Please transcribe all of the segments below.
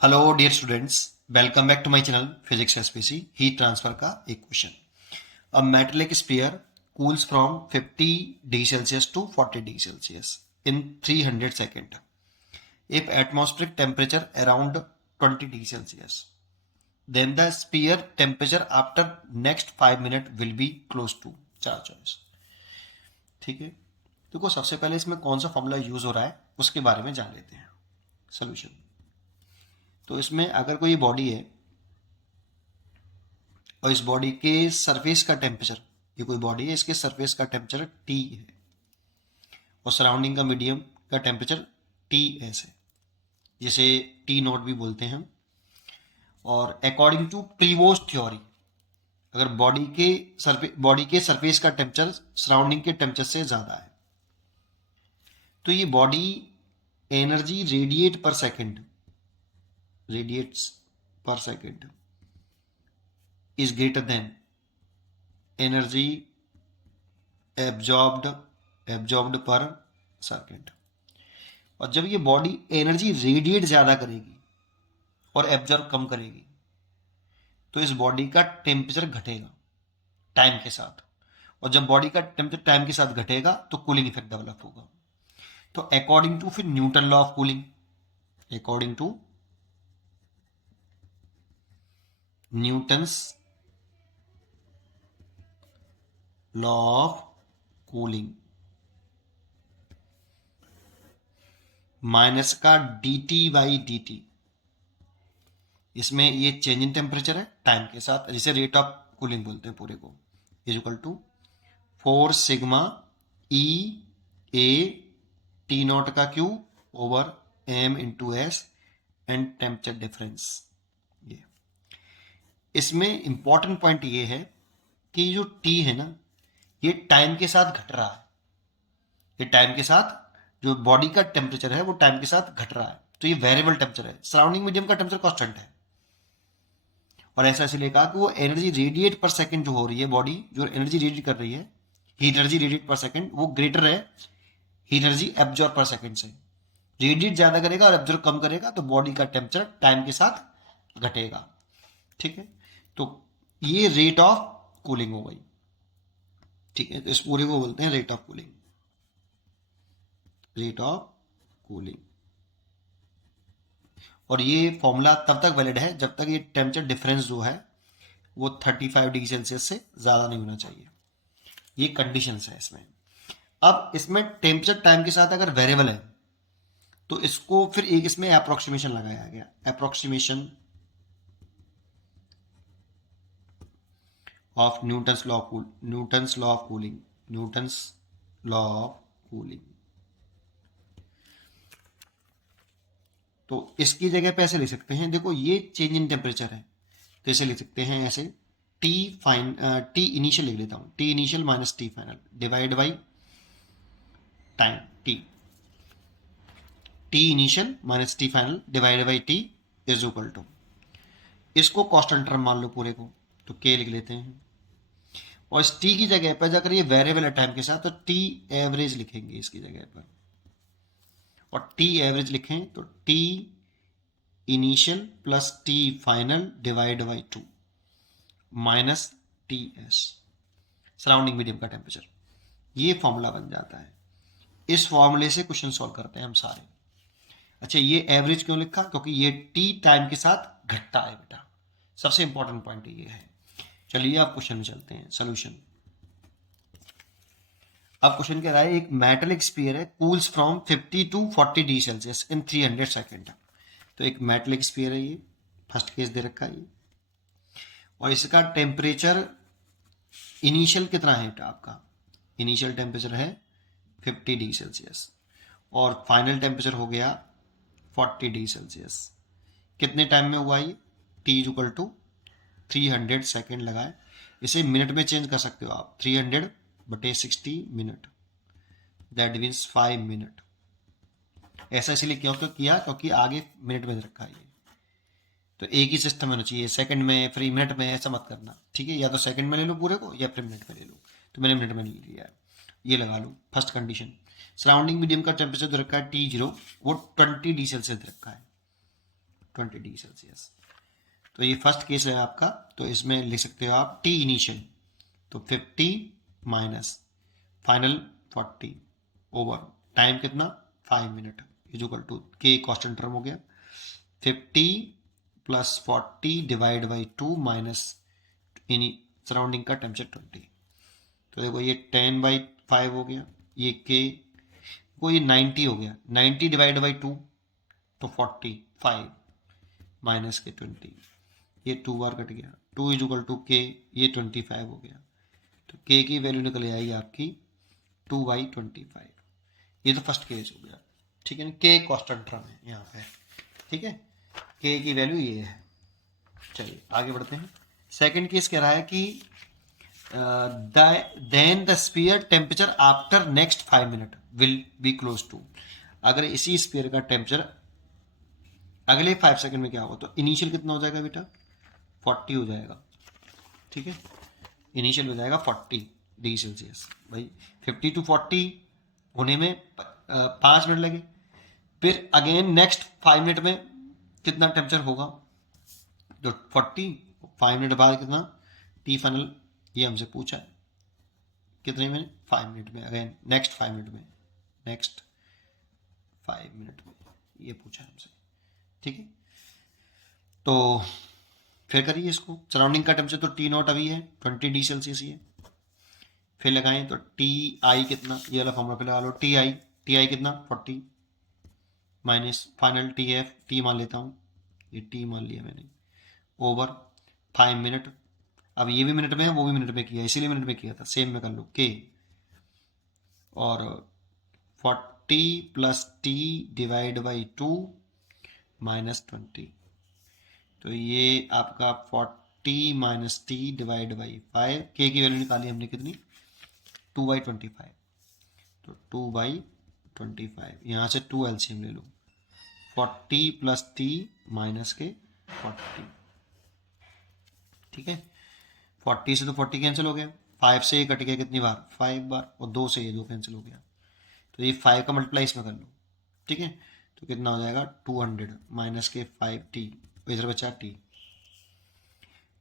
Hello dear students, welcome back to my channel physics SPC. Heat transfer का एक question. A metallic sphere cools from 50 degree Celsius to 40 degree Celsius in 300 seconds if atmospheric temperature around 20 degree Celsius, then the sphere temperature after next 5 minutes will be close to। चार choice. ठीक है, देखो सबसे पहले इसमें कौन सा formula use हो रहा है उसके बारे में जान लेते हैं। सोल्यूशन। तो इसमें अगर कोई बॉडी है और इस बॉडी के सरफेस का टेम्परेचर, ये कोई बॉडी है, इसके सरफेस का टेम्परेचर टी है और सराउंडिंग का मीडियम का टेम्परेचर टी एस है, जिसे टी नॉट भी बोलते हैं। और अकॉर्डिंग टू प्रीवोस्ट थ्योरी, अगर बॉडी के सरफेस का टेम्परेचर सराउंडिंग के टेम्परेचर से ज़्यादा है तो ये बॉडी एनर्जी रेडिएट्स पर second is greater than energy absorbed पर सेकेंड। और जब ये बॉडी एनर्जी रेडिएट ज़्यादा करेगी और एब्जॉर्ब कम करेगी तो इस बॉडी का टेम्परेचर घटेगा टाइम के साथ, और जब बॉडी का टेम्परेचर टाइम के साथ घटेगा तो कूलिंग इफेक्ट डेवलप होगा। तो अकॉर्डिंग टू फिर Newton law of cooling, according to Newton's law of cooling, minus का D T by D T, इसमें ये चेंज इन टेम्परेचर है टाइम के साथ, जिसे रेट ऑफ कूलिंग बोलते हैं पूरे को, is equal to 4 sigma E A T not का Q over M into S and temperature difference. ये इसमें इंपॉर्टेंट पॉइंट ये है कि जो टी है ना, ये टाइम के साथ घट रहा है। ये टाइम के साथ जो बॉडी का टेम्परेचर है वो टाइम के साथ घट रहा है, तो ये वेरिएबल टेम्परेचर है। सराउंडिंग मीडियम का टेम्परेचर कांस्टेंट है। और ऐसा इसलिए कहा कि वो एनर्जी रेडिएट पर सेकंड जो हो रही है, बॉडी जो एनर्जी रेडिएट कर रही है, हीट एनर्जी रेडिएट पर सेकंड, वो ग्रेटर है हीट एनर्जी एब्जॉर्ब पर सेकंड से। रेडिएट ज्यादा करेगा और एब्जॉर्ब कम करेगा तो बॉडी का टेम्परेचर टाइम के साथ घटेगा। ठीक है, तो ये रेट ऑफ कूलिंग हो गई। ठीक है, तो इस पूरे को बोलते हैं rate of cooling, rate of cooling. और ये फॉर्मूला तब तक वैलिड है जब तक ये टेम्परेचर डिफरेंस जो है वो 35 डिग्री सेल्सियस से ज़्यादा नहीं होना चाहिए। ये कंडीशंस है इसमें। अब इसमें टेम्परेचर टाइम के साथ अगर वेरिएबल है तो इसको फिर एक इसमें अप्रोक्सीमेशन लगाया गया, approximation of Newton's law of cooling. तो इसकी जगह पे ऐसे लिख सकते हैं, देखो ये चेंज इन टेम्परेचर है तो इसे लिख सकते हैं ऐसे, टी इनिशियल लिख लेता हूँ, T initial minus T final divide by time T initial minus T final divide by T is equal to, इसको कांस्टेंट टर्म मान लो पूरे को, तो के लिख लेते हैं। और इस टी की जगह पर अगर ये वेरिएबल है टाइम के साथ तो टी एवरेज लिखेंगे इसकी जगह पर, और टी एवरेज लिखें तो T initial plus T final divide by 2 minus T S surrounding medium का टेम्परेचर। ये फॉर्मूला बन जाता है। इस फॉर्मूले से क्वेश्चन सॉल्व करते हैं हम सारे। अच्छा, ये एवरेज क्यों लिखा? क्योंकि ये टी टाइम के साथ घटता है बेटा, सबसे इंपॉर्टेंट पॉइंट ये है। चलिए आप क्वेश्चन में चलते हैं। सोल्यूशन। अब क्वेश्चन कह रहा है एक मेटलिक स्फीयर है, cools from 50 to 40 degree Celsius in 300 second. तो एक मेटलिक स्फीयर है, ये फर्स्ट केस दे रखा है ये, और इसका टेम्परेचर इनिशियल कितना है आपका? इनिशियल टेम्परेचर है 50 डिग्री सेल्सियस और फाइनल टेम्परेचर हो गया 40 डिग्री सेल्सियस। कितने टाइम में हुआ ये? T is equal to 300 second लगाए। इसे मिनट में चेंज कर सकते हो आप, 300 बटे 60 मिनट, दैट मीन्स 5 मिनट। ऐसा इसलिए क्यों किया? क्योंकि आगे मिनट में रखा है ये, तो एक ही सिस्टम होना चाहिए, सेकंड में फिर मिनट में, ऐसा मत करना। ठीक है, या तो सेकंड में ले लो पूरे को या फिर मिनट में ले लो, तो मैंने मिनट में ले लिया है। ये लगा लो फर्स्ट कंडीशन। सराउंडिंग मीडियम का टेम्परेचर दे रखा है T0, वो 20 डिग्री सेल्सियस दे रखा है, 20 डिग्री सेल्सियस। तो ये फर्स्ट केस है आपका, तो इसमें लिख सकते हो आप टी इनिशियल, तो 50 माइनस फाइनल 40 ओवर टाइम कितना 5 मिनट इज इक्वल टू के कांस्टेंट टर्म हो गया 50 plus 40 divide by 2 minus in surrounding का टेम्परेचर 20। तो देखो ये 10/5 हो गया, ये के को ये 90 हो गया, 90 डिवाइड बाई 2 तो 45 माइनस के 20, ये 2 बार कट गया, 2 इज इक्वल टू के, ये 25 हो गया, तो के की वैल्यू निकल आएगी आपकी 2/25। ये तो फर्स्ट केस हो गया, ठीक है ना, के कांस्टेंट टर्म है यहाँ पे, ठीक है, के की वैल्यू ये है। चलिए आगे बढ़ते हैं। सेकंड केस कह रहा है कि then the sphere temperature after next 5 minute will be close to. अगर इसी स्फीयर का टेम्परेचर अगले 5 सेकंड में क्या होगा, तो इनिशियल कितना हो जाएगा बेटा 40 हो जाएगा, ठीक है, इनिशियल हो जाएगा 40 डिग्री सेल्सियस। भाई 50 to 40 होने में 5 मिनट लगे, फिर अगेन नेक्स्ट 5 मिनट में कितना टेम्परेचर होगा, तो 40, 5 मिनट बाद कितना टी फाइनल, ये हमसे पूछा है कितने में 5 मिनट में, अगेन नेक्स्ट 5 मिनट में, नेक्स्ट 5 मिनट में ये पूछा है हमसे, ठीक है। तो फिर करिए इसको, सराउंडिंग का टेम्परेचर तो टी नॉट अभी है 20 डिग्री सेल्सियस ही है, फिर लगाएं तो टी आई कितना, ये वाला फॉर्मूला पे लगा लो, टी आई कितना 40 minus final T F, T मान लेता हूँ, ये टी मान लिया मैंने, ओवर 5 मिनट, अब ये भी मिनट में है वो भी मिनट में किया, इसीलिए मिनट में किया था, सेम में कर लो के, और 40 plus T divide by 2 minus 20, तो ये आपका 40 माइनस टी डिवाइड बाई 5, के की वैल्यू निकाली हमने कितनी 2/25, तो 2/25, यहाँ से 2 एलसीएम ले लो, 40 प्लस टी माइनस के 40, ठीक है, 40 से तो 40 कैंसिल हो गया, 5 से ये कट गया कितनी बार 5 बार, और 2 से ये 2 कैंसिल हो गया, तो ये 5 का मल्टीप्लाई इसमें कर लो, ठीक है, तो कितना हो जाएगा 200 माइनस के 5t, इधर बचा टी,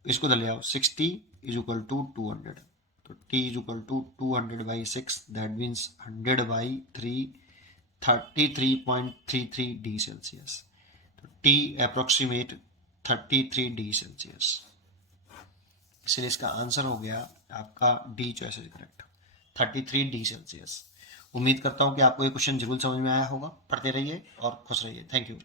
इसको ले आओ 60 इज इक्वल टू 200, तो t is equal to 200/6, that means 100/3, 33.33 degree Celsius, तो t अप्रोक्सीमेट 33 डिग्री सेल्सियस, इसलिए इसका आंसर हो गया आपका D choice is correct 33 degree Celsius. उम्मीद करता हूँ कि आपको ये क्वेश्चन जरूर समझ में आया होगा, पढ़ते रहिए और खुश रहिए, थैंक यू।